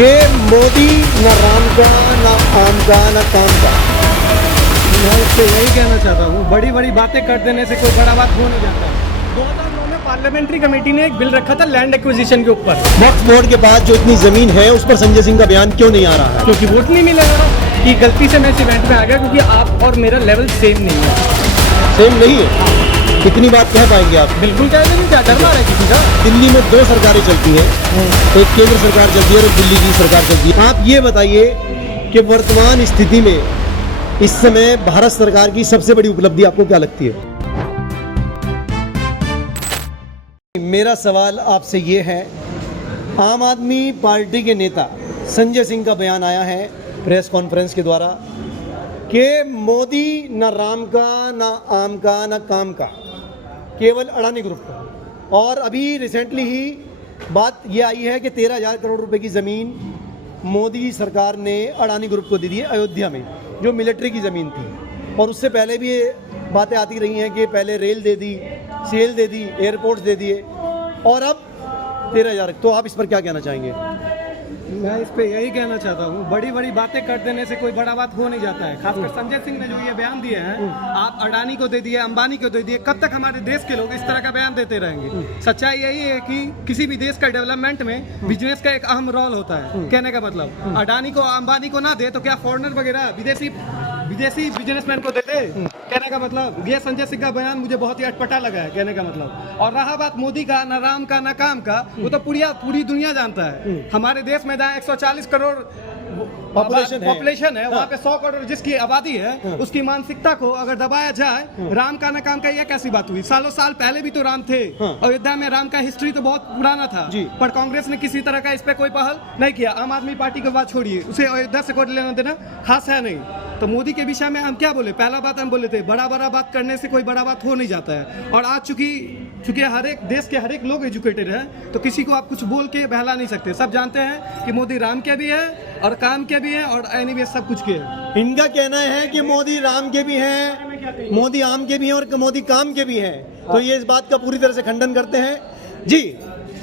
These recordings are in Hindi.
कि मोदी न राम का न आम का न काम का। मैं इससे यही कहना चाहता हूँ, बड़ी बड़ी बातें कर देने से कोई बड़ा बात हो नहीं जाता। 2009 में पार्लियामेंट्री कमेटी ने एक बिल रखा था लैंड एक्विजिशन के ऊपर, वक्फ बोर्ड के पास जो इतनी जमीन है उस पर संजय सिंह का बयान क्यों नहीं आ रहा है? क्योंकि वोट नहीं मिलेगा कि गलती से मैं इस इवेंट में आ गया क्योंकि आप और मेरा लेवल सेम नहीं है। सेम नहीं है? कितनी बात कह पाएंगे आप? बिल्कुल कह देंगे, क्या डर रहा है किसी का? दिल्ली में दो सरकारें चलती हैं, एक केंद्र सरकार चलती है और एक दिल्ली की सरकार चलती है। आप ये बताइए कि वर्तमान स्थिति में इस समय भारत सरकार की सबसे बड़ी उपलब्धि आपको क्या लगती है? मेरा सवाल आपसे ये है, आम आदमी पार्टी के नेता संजय सिंह का बयान आया है प्रेस कॉन्फ्रेंस के द्वारा कि मोदी न राम का न आम का न काम का, केवल अडानी ग्रुप का। और अभी रिसेंटली ही बात ये आई है कि 13,000 करोड़ रुपए की ज़मीन मोदी सरकार ने अडानी ग्रुप को दे दी है अयोध्या में, जो मिलिट्री की ज़मीन थी। और उससे पहले भी ये बातें आती रही हैं कि पहले रेल दे दी, सेल दे दी, एयरपोर्ट्स दे दिए और अब 13,000। तो आप इस पर क्या कहना चाहेंगे? मैं इस पे यही कहना चाहता हूँ, बड़ी बड़ी बातें कर देने से कोई बड़ा बात हो नहीं जाता है। खासकर संजय सिंह ने जो ये बयान दिए हैं, आप अडानी को दे दिए, अंबानी को दे दिए, कब तक हमारे देश के लोग इस तरह का बयान देते रहेंगे? सच्चाई यही है कि किसी भी देश का डेवलपमेंट में बिजनेस का एक अहम रोल होता है। कहने का मतलब अडानी को अंबानी को ना दे तो क्या फॉरेनर वगैरह विदेशी बिजनेसमैन को दे दे? कहने का मतलब ये संजय सिंह का बयान मुझे बहुत ही अटपटा लगा है, कहने का मतलब। और रहा बात मोदी का, न राम का न काम का, वो तो पूरी दुनिया जानता है। हमारे देश में 140 करोड़ पॉपुलेशन है, वहाँ पे 100 करोड़ जिसकी आबादी है, उसकी मानसिकता को अगर दबाया जाए, राम का न काम का, ये कैसी बात हुई? सालों साल पहले भी तो राम थे। अयोध्या में राम का हिस्ट्री तो बहुत पुराना था, पर कांग्रेस ने किसी तरह का इस पे कोई पहल नहीं किया। आम आदमी पार्टी की बात छोड़िए, उसे अयोध्या से कोई लेना देना खास है नहीं। तो मोदी के विषय में हम क्या बोले? पहला बात हम बोले थे, बड़ा बात करने से कोई बड़ा बात हो नहीं जाता है। और आज चूंकि हर एक देश के हर एक लोग एजुकेटेड हैं, तो किसी को आप कुछ बोल के बहला नहीं सकते। सब जानते हैं कि मोदी राम के भी है और काम के भी है और एनीवे सब कुछ के है। इनका कहना है कि मोदी राम के भी हैं, मोदी आम के भी हैं और मोदी काम के भी हैं। तो ये इस बात का पूरी तरह से खंडन करते हैं। जी,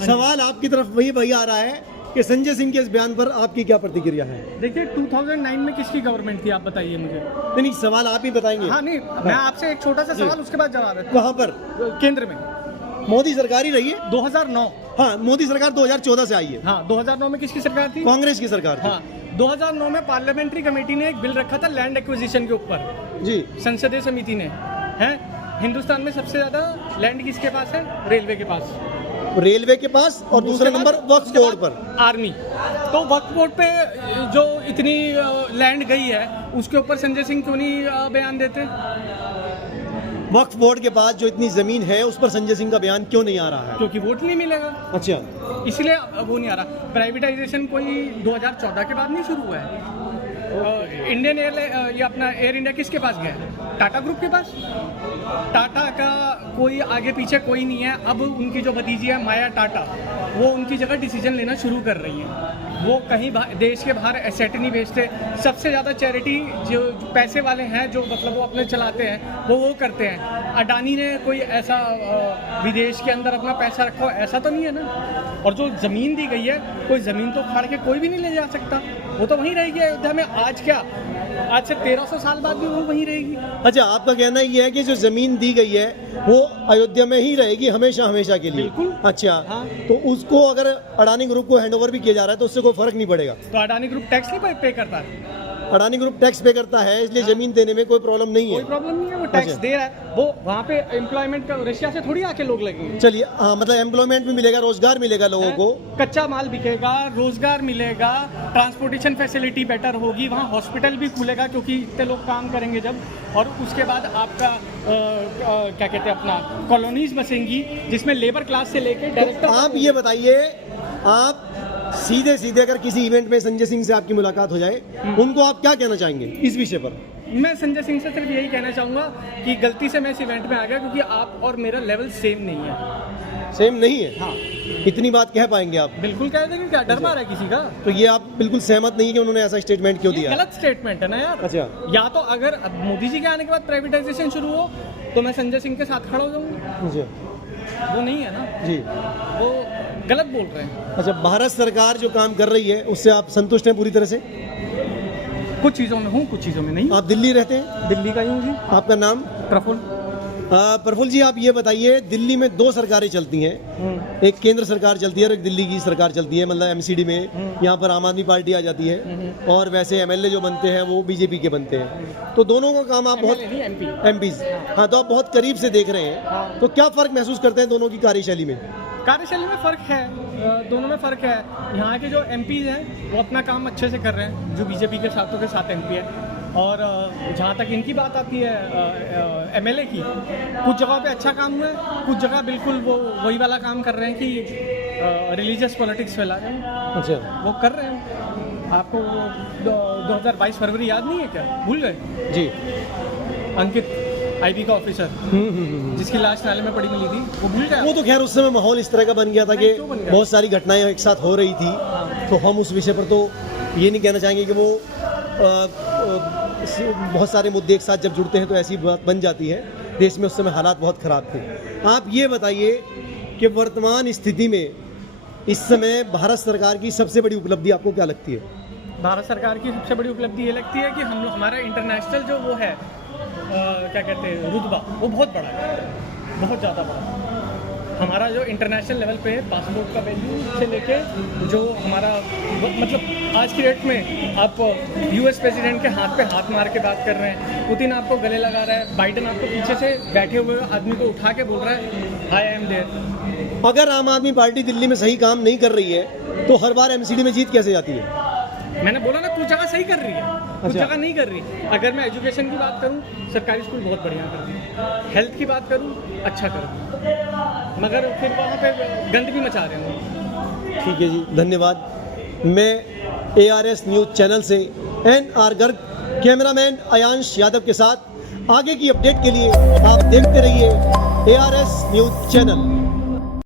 सवाल आपकी तरफ वही आ रहा है कि संजय सिंह के इस बयान पर आपकी क्या प्रतिक्रिया है? देखिए, 2009 में किसकी गवर्नमेंट थी, आप बताइए मुझे। नहीं, सवाल आप ही बताएंगे। हाँ, नहीं, मैं आपसे एक छोटा सा सवाल, उसके बाद जवाब है। कहाँ पर? केंद्र में मोदी सरकार ही रही है। 2009। हाँ, मोदी सरकार 2014 से आई है। हाँ, 2009 में किसकी सरकार थी? कांग्रेस की सरकार थी। हाँ, 2009 में पार्लियामेंट्री कमेटी ने एक बिल रखा था लैंड एक्विजिशन के ऊपर। जी, संसदीय समिति ने है। हिंदुस्तान में सबसे ज्यादा लैंड किसके पास है? रेलवे के पास, रेलवे के पास, और दूसरे नंबर वक्फ बोर्ड पर आर्मी। तो वक्फ बोर्ड पे जो इतनी लैंड गई है, उसके ऊपर संजय सिंह क्यों नहीं बयान देते? वक्फ बोर्ड के पास जो इतनी जमीन है उस पर संजय सिंह का बयान क्यों नहीं आ रहा है? क्योंकि वोट नहीं मिलेगा, अच्छा, इसलिए वो नहीं आ रहा। प्राइवेटाइजेशन कोई 2014 के बाद नहीं शुरू हुआ है। इंडियन ये अपना एयर इंडिया किसके पास गया है? टाटा ग्रुप के पास। टाटा का कोई आगे पीछे कोई नहीं है। अब उनकी जो भतीजी है माया टाटा, वो उनकी जगह डिसीजन लेना शुरू कर रही है। वो कहीं देश के बाहर एसेट नहीं बेचते। सबसे ज़्यादा चैरिटी जो पैसे वाले हैं, जो मतलब वो अपने चलाते हैं, वो करते हैं। अडानी ने कोई ऐसा विदेश के अंदर अपना पैसा रखा हो, ऐसा तो नहीं है ना। और जो ज़मीन दी गई है, कोई ज़मीन तो उखाड़ के कोई भी नहीं ले जा सकता, वो तो वहीं रहेगी अयोध्या में। आज क्या, आज से 1300 साल बाद भी वो वहीं रहेगी। अच्छा, आपका कहना ये है कि जो जमीन दी गई है वो अयोध्या में ही रहेगी हमेशा के लिए? बिल्कुल। अच्छा, हाँ। तो उसको अगर अडानी ग्रुप को हैंडओवर भी किया जा रहा है तो उससे कोई फर्क नहीं पड़ेगा? तो अडानी ग्रुप टैक्स नहीं पे करता है? अडानी ग्रुप टैक्स पे करता है, इसलिए जमीन देने में कोई प्रॉब्लम नहीं है। कोई प्रॉब्लम नहीं है, वो टैक्स दे रहा है। वो वहाँ पे एम्प्लॉयमेंट का रशिया से थोड़ी आके लोग लगेंगे। चलिए, हाँ, मतलब एम्प्लॉयमेंट भी मिलेगा, रोजगार मिलेगा लोगों को, कच्चा माल बिकेगा, रोजगार मिलेगा, ट्रांसपोर्टेशन फैसिलिटी बेटर होगी, वहाँ हॉस्पिटल भी खुलेगा क्योंकि इतने लोग काम करेंगे जब। और उसके बाद आपका क्या कहते हैं, अपना कॉलोनीज बसेंगी जिसमें लेबर क्लास से लेकर डायरेक्टर। आप ये बताइए, आप सीधे अगर किसी इवेंट में संजय सिंह से आपकी मुलाकात हो जाए, उनको आप क्या कहना चाहेंगे इस विषय पर? मैं संजय सिंह से सिर्फ यही कहना चाहूँगा कि गलती से मैं इस इवेंट में आ गया क्योंकि आप और मेरा लेवल सेम नहीं है। सेम नहीं है? हाँ। इतनी बात कह पाएंगे आप? बिल्कुल कह देंगे, क्या डर रहा है किसी का? तो ये आप बिल्कुल सहमत नहीं है कि उन्होंने ऐसा स्टेटमेंट क्यों दिया? गलत स्टेटमेंट है ना यार। अच्छा, या तो अगर मोदी जी के आने के बाद प्राइवेटाइजेशन शुरू हो तो मैं संजय सिंह के साथ खड़ा हो जाऊंगा। वो नहीं है ना, जी। वो गलत बोल रहे हैं। अच्छा, भारत सरकार जो काम कर रही है उससे आप संतुष्ट हैं पूरी तरह से? कुछ चीज़ों में हूँ, कुछ चीज़ों में नहीं। आप दिल्ली रहते हैं? दिल्ली का ही हूँ जी। आपका नाम? प्रफुल्ल। प्रफुल्ल जी, आप ये बताइए, दिल्ली में 2 सरकारें चलती हैं, एक केंद्र सरकार चलती है और एक दिल्ली की सरकार चलती है, मतलब एमसीडी में यहाँ पर आम आदमी पार्टी आ जाती है और वैसे एमएलए जो बनते हैं वो बीजेपी के बनते हैं। तो दोनों का काम आप बहुत एमपी, हाँ, तो आप बहुत करीब से देख रहे हैं, तो क्या फ़र्क महसूस करते हैं दोनों की कार्यशैली में? कार्यशैली में फ़र्क है, दोनों में फ़र्क है। यहाँ के जो एमपी हैं वो अपना काम अच्छे से कर रहे हैं, जो बीजेपी के साथ एमपी है। और जहाँ तक इनकी बात आती है एमएलए की, कुछ जगह पे अच्छा काम हुआ है, कुछ जगह बिल्कुल वो वही वाला काम कर रहे हैं कि रिलीजियस पॉलिटिक्स फैला रहे हैं। अच्छा, वो कर रहे हैं। आपको 2022 फरवरी याद नहीं है क्या? भूल गए? जी। अंकित आईबी का ऑफिसर जिसकी लाश नाले में पड़ी मिली थी, वो भूल गया? वो तो खैर उस समय माहौल इस तरह का बन गया था कि क्यों बन गया? बहुत सारी घटनाएं एक साथ हो रही थी, तो हम उस विषय पर तो ये नहीं कहना चाहेंगे कि वो बहुत सारे मुद्दे एक साथ जब जुड़ते हैं तो ऐसी बात बन जाती है। देश में उस समय हालात बहुत ख़राब थे। आप ये बताइए कि वर्तमान स्थिति में इस समय भारत सरकार की सबसे बड़ी उपलब्धि आपको क्या लगती है? भारत सरकार की सबसे बड़ी उपलब्धि ये लगती है कि हमारा इंटरनेशनल जो वो है क्या कहते हैं रुतबा, वो बहुत बड़ा है, बहुत ज़्यादा बड़ा है। हमारा जो इंटरनेशनल लेवल पे पासपोर्ट का वैल्यू से लेके जो हमारा मतलब आज की डेट में आप यूएस प्रेसिडेंट के हाथ पे हाथ मार के बात कर रहे हैं, पुतिन आपको गले लगा रहा है, बाइडन आपको पीछे से बैठे हुए आदमी को उठा के बोल रहा है आई एम देयर। अगर आम आदमी पार्टी दिल्ली में सही काम नहीं कर रही है तो हर बार एमसीडी में जीत कैसे जाती है? मैंने बोला ना, कुछ जगह सही कर रही है, कुछ अच्छा। जगह नहीं कर रही। अगर मैं एजुकेशन की बात करूं, सरकारी स्कूल बहुत बढ़िया कर रही है। हेल्थ की बात करूं, अच्छा कर रही है, मगर फिर वहाँ पे गंदगी मचा रहे हैं। ठीक है जी, धन्यवाद। मैं ARS न्यूज़ चैनल से NR गर्ग, कैमरामैन अयांश यादव के साथ आगे की अपडेट के लिए आप देखते रहिए ARS न्यूज़ चैनल।